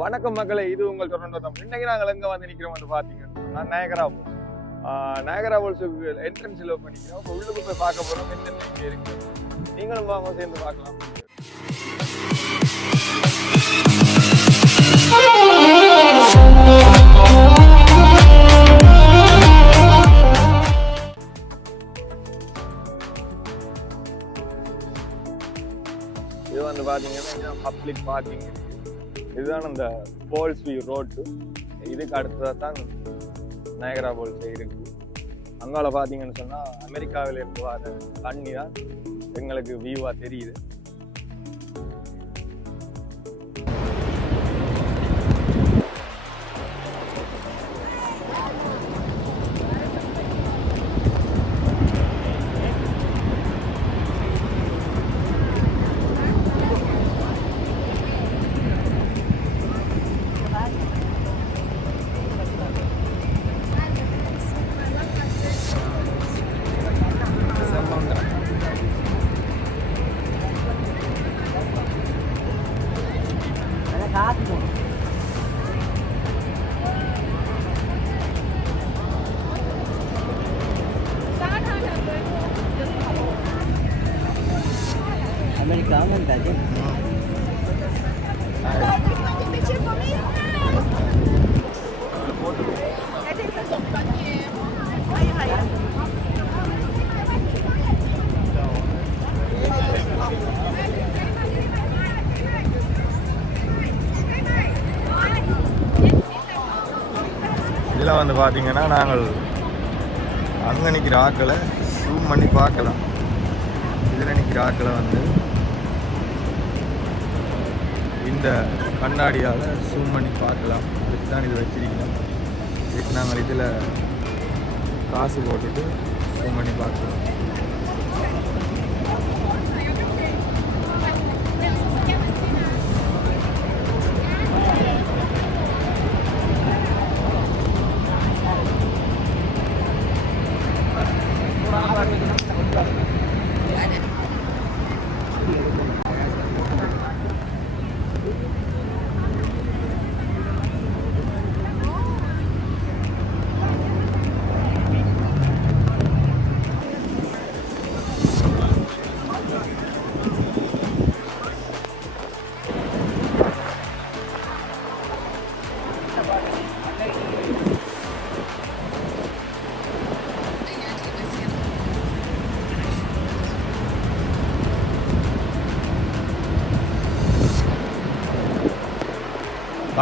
வணக்கம் மக்களே இது உங்கள் தொடர்ந்து தமிழ் இன்னைக்கு நாங்கள் எங்க வந்து நிற்கிறோம் வந்து பாத்தீங்கன்னா நான் நயகரா போல்ஸ் நயகரா போல்ஸுக்கு என்ட்ரன்ஸ்ல பண்ணிக்கிறோம் இப்போ உள்ளுக்கு போய் பார்க்க போறோம். என்னென்ன இங்கே இருக்கு நீங்களும் வாங்க சேர்ந்து பார்க்கலாம். இது வந்து பார்த்தீங்கன்னா பப்ளிக் பார்க்கிங் இருக்கு இதுதான் அந்த போல்ஸ் வியூ ரோட்டு இதுக்கு அடுத்ததாக தான் நயகரா போல்ஸ் இருக்குது அங்கால பார்த்தீங்கன்னு சொன்னால் அமெரிக்காவில் இருந்து வர தண்ணி தான் எங்களுக்கு வியூவாக தெரியுது. இதில் வந்து பார்த்தீங்கன்னா நாங்கள் அங்கே நிற்கிற ஆக்களை ஜூம் பண்ணி பார்க்கலாம். இதில் நிற்கிற ஆக்களை வந்து இந்த கண்ணாடியால் ஜூம் பண்ணி பார்க்கலாம். அதுக்கு தான் இது வச்சிருக்கிறோம் இதுக்கு நாங்கள் இதில் காசு போட்டுட்டு ஜூம் பண்ணி பார்க்கலாம்.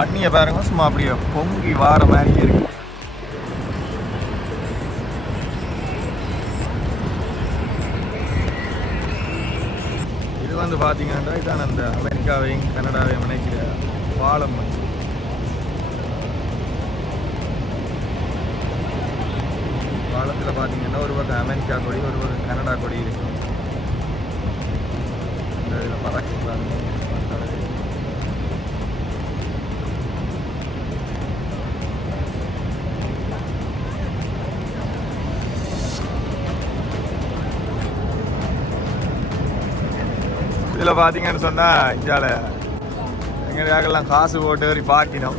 தண்ணியை பாருங்க சும்மா அப்படியே பொங்கி வார மாதிரி இருக்கு. இது வந்து பார்த்தீங்கன்னா இதான் அந்த அமெரிக்காவையும் கனடாவையும் நினைக்கிற பாலம் பாலத்தில் பார்த்தீங்கன்னா ஒரு பக்கம் அமெரிக்கா கொடி ஒரு பக்கம் கனடா கொடி இருக்கு. இந்த இதில் பறக்கலாம் இதில் பார்த்தீங்கன்னு சொன்னால் இந்தியாவில் எங்களுக்காகலாம் காசு போட்டு வரி பார்க்கணும்.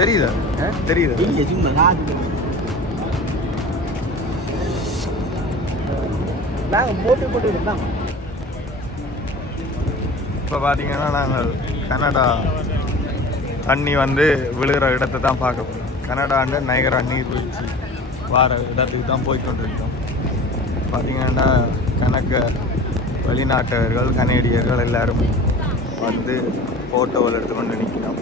தெரியுதா? தெரியுது? இப்போ பார்த்தீங்கன்னா நாங்கள் கனடா தண்ணி வந்து விழுகிற இடத்தை தான் பார்க்க போகிறோம் கனடாண்டு நயகரா நீர்வீழ்ச்சி வார இடத்துக்கு தான் போய் கொண்டிருக்கோம். பார்த்தீங்கன்னா கணக்க வெளிநாட்டவர்கள் கனேடியர்கள் எல்லாரும் வந்து ஃபோட்டோவில் எடுத்துக்கொண்டு நிற்கிறோம்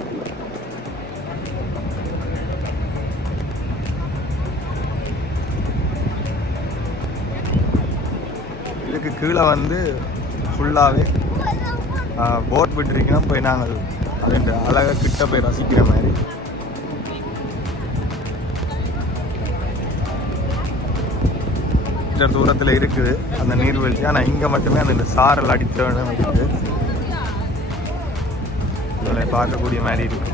இதுக்கு கீழே வந்து ஃபுல்லாகவே போட் விட்டுருக்கோம் போய் நாங்கள் அதன் அழகாக கிட்ட போய் ரசிக்கிற மாதிரி மீட்டர் தூரத்தில் இருக்குது. அந்த நீர்வீழ்ச்சி ஆனால் இங்கே மட்டுமே அந்த சாரல் அடித்தவனும் இருக்குது. இதில் பார்க்கக்கூடிய மாதிரி இருக்கு.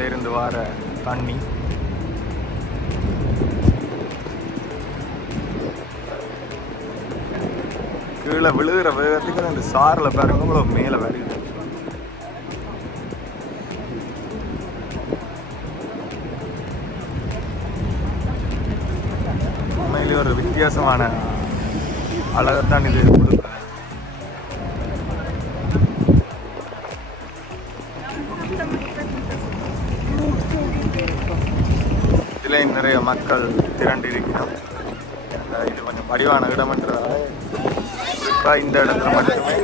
இருந்து வர தண்ணி. கீழே விழுகிற வேகத்துக்கு அந்த சாரில் பாருங்க இவ்வளோ மேலே வருது. உண்மையிலேயே ஒரு வித்தியாசமான அழகைத்தான் இது கொடுக்கும் மக்கள் திரண்டு இருக்கிறோம் அந்த இது கொஞ்சம் படிவான இடம்ன்றதால குறிப்பாக இந்த இடத்துல மட்டுமே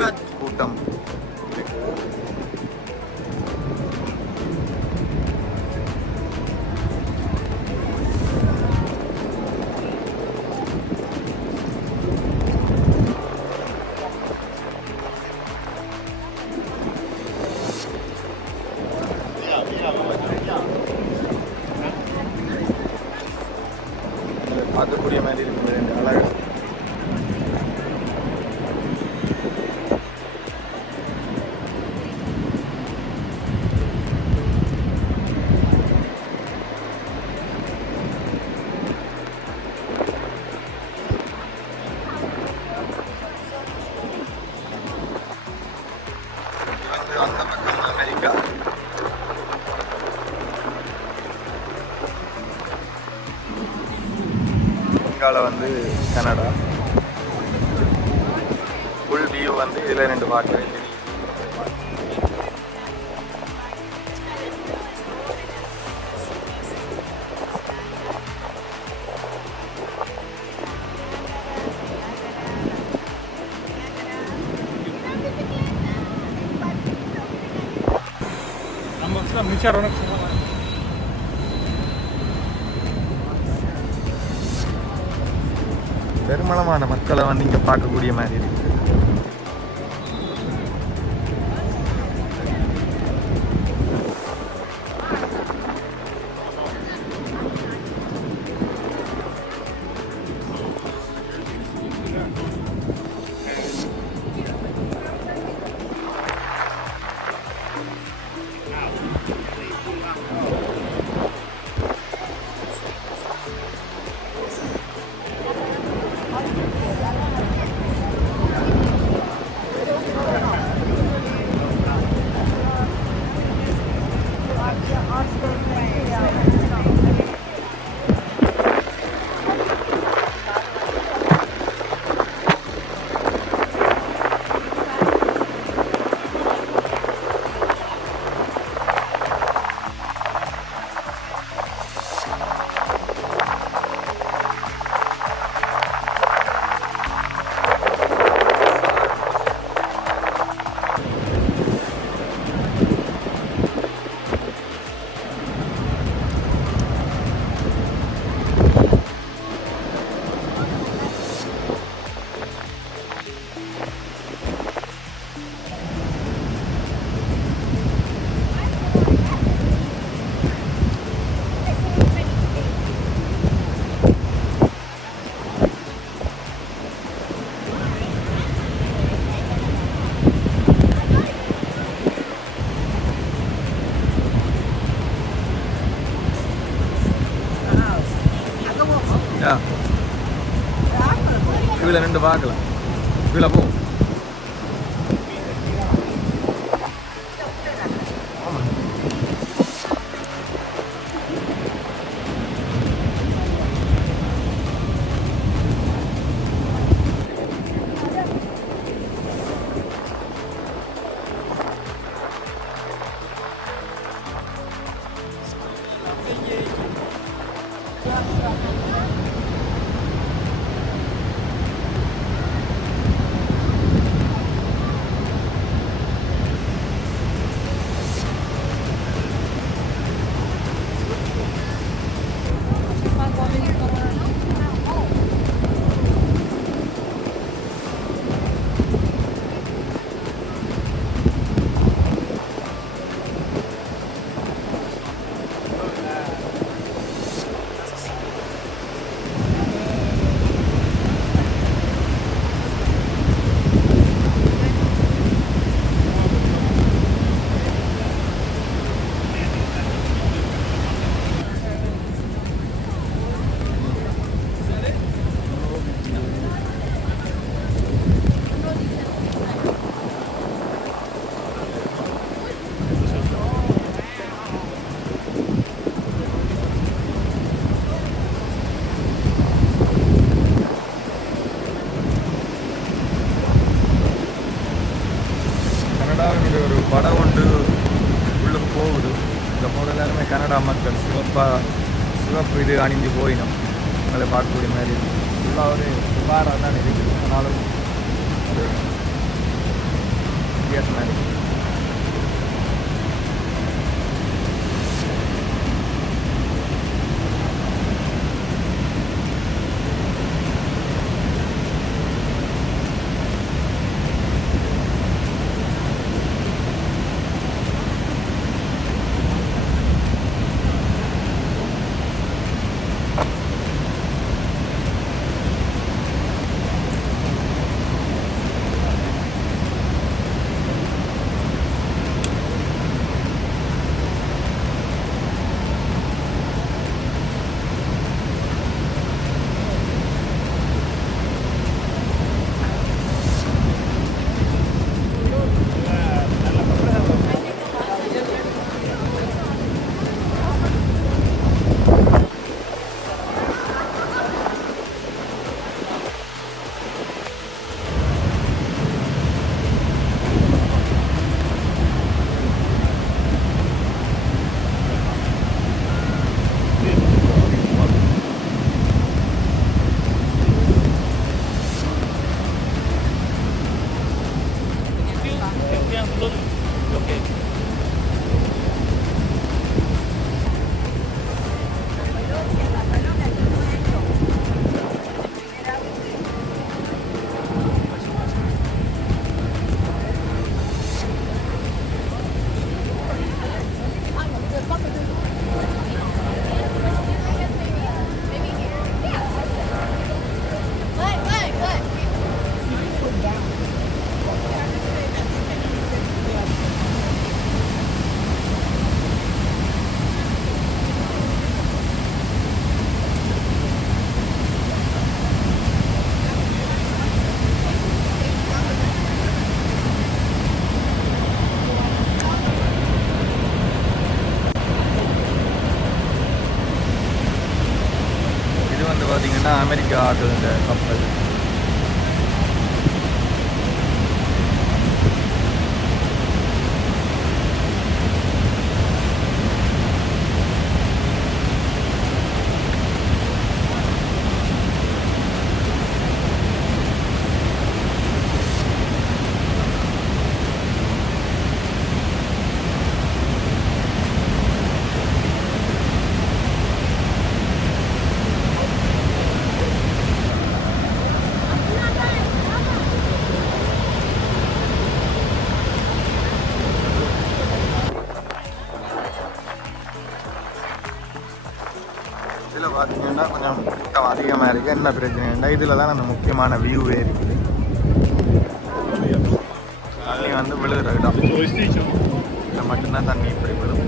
அமெரிக்காவில் வந்து கனடா. ஃபுல் வியூ வந்து இதில் ரெண்டு பார்க்கவே தெரியும். மிச்சார் உனக்கு பெருமளமான மக்களை வந்து இங்கே பார்க்கக்கூடிய மாதிரி இருக்கு. கீழே நின்று பார்க்கலாம் படம் ஒன்று உள்ள போகுது. இந்த போன எல்லாருமே கனடா மக்கள். சிவப்பாக சிவப்பு இது அணிஞ்சு போயினோம் உங்களை பார்க்கக்கூடிய மாதிரி. ஃபுல்லாக ஒரு சுகாராக தான் இருக்குது. ஆனாலும் வித்தியாசமாக இருக்குது. அதிகமாக பிரச்சனை? இல்லை இதில் தான் அந்த முக்கியமான வியூவே இருக்குது. தண்ணி வந்து விழுகிற இடம். இதில் மட்டும்தான் தண்ணி இப்படி விழும்.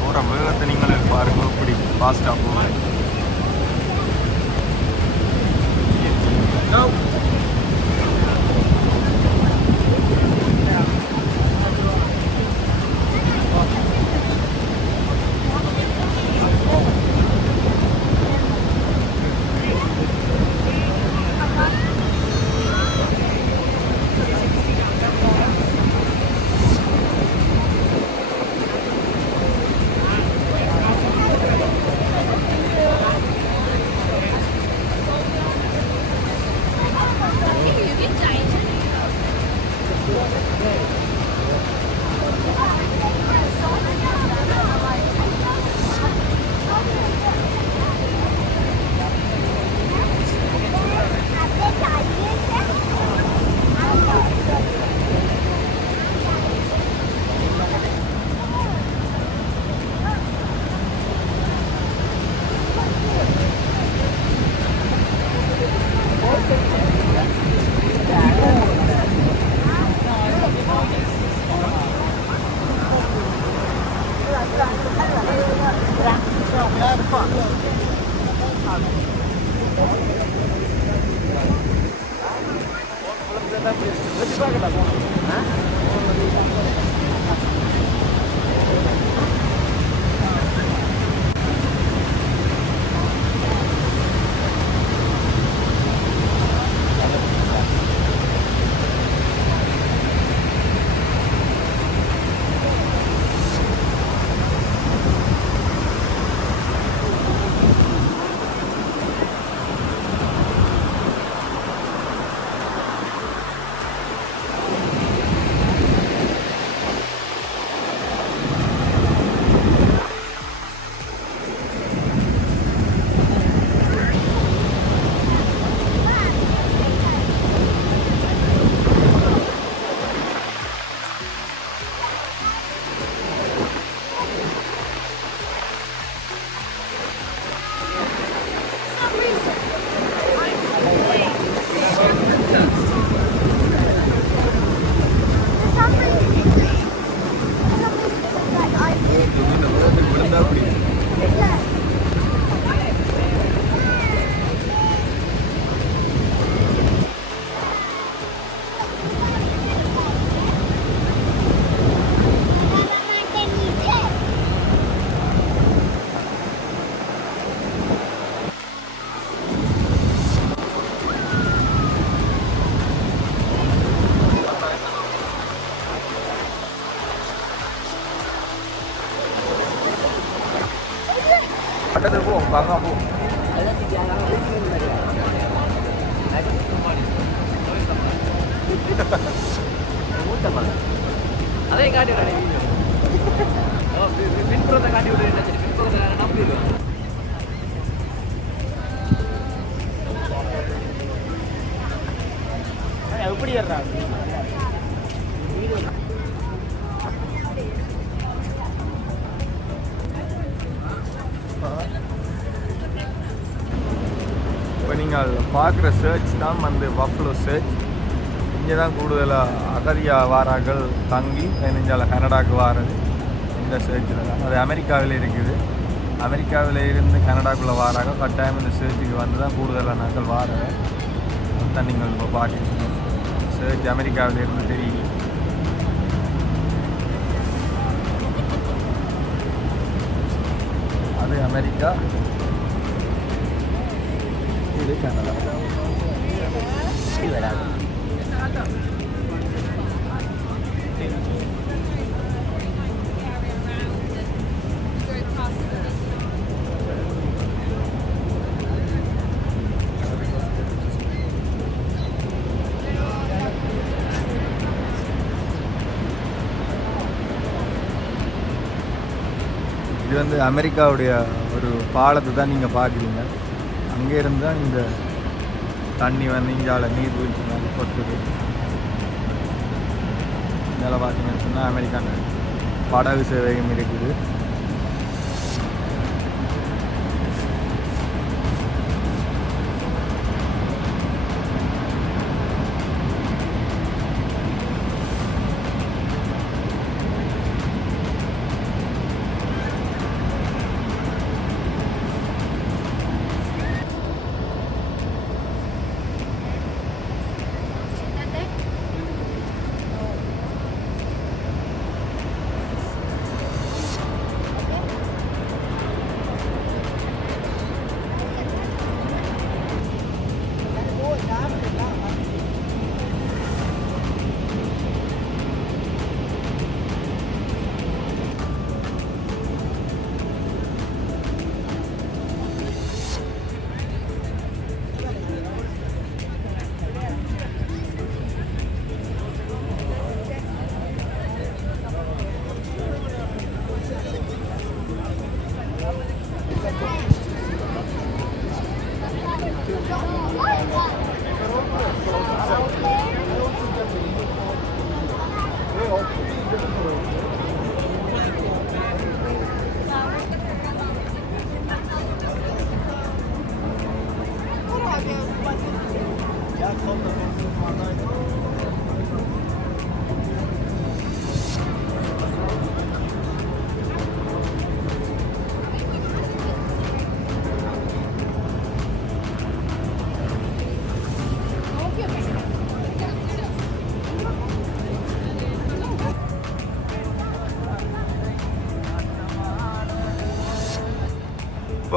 போகிற வேகத்தை நீங்களே பாருங்க. இப்படி ஃபாஸ்ட்டாக போகிறேன் Cái. Hah? எப்படி இப்போ நீங்கள் பார்க்குற சர்ச் தான் வந்து வஃப்லோ சர்ச் இங்கே தான் கூடுதலாக அகதியா வாராக்கள் தங்கி பதினஞ்சால் கனடாக்கு வாரது. இந்த சர்ச்சில் தான். அது அமெரிக்காவில் இருக்குது. அமெரிக்காவில் இருந்து கனடாக்குள்ளே வாராக கட்டாயம் இந்த சர்ச்சுக்கு வந்து தான் கூடுதலாக நாட்கள் வாராங்க தான் நீங்கள் இப்போ பார்க்குறீங்க. சர்ச் அமெரிக்காவில் இருந்து தெரியும் அது அமெரிக்கா இது கனடா இது வந்து அமெரிக்காவுடைய ஒரு பாலத்தை தான் நீங்கள் பார்க்குறீங்க. அங்கே இருந்தால் தான் இந்த தண்ணி வந்து இங்கால நீர் வீழ்ச்சி மேலே கொட்டுது. இதெல்லாம் பார்த்தீங்கன்னு சொன்னால் அமெரிக்கான படகு சேவையும் இருக்குது.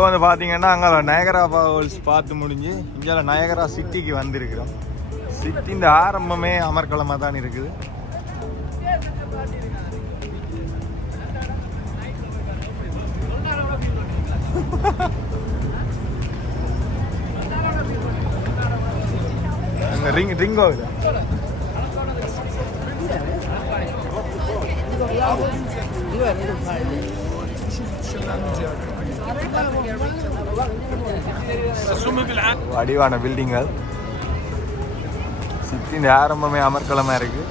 வந்து பார்த்தீங்கன்னா அங்கே நயகரா ஃபால்ஸ் பார்த்து முடிஞ்சு இங்கே நயகரா சிட்டிக்கு வந்திருக்கிறோம் சிட்டி இந்த ஆரம்பமே அமர்க்களமாக தான் இருக்குது அங்கே ரிங் ரிங் ஆகுது வடிவான பில்டிங்கள் சிட்டி ஆரம்பமே அமர்க்கலமாக இருக்குது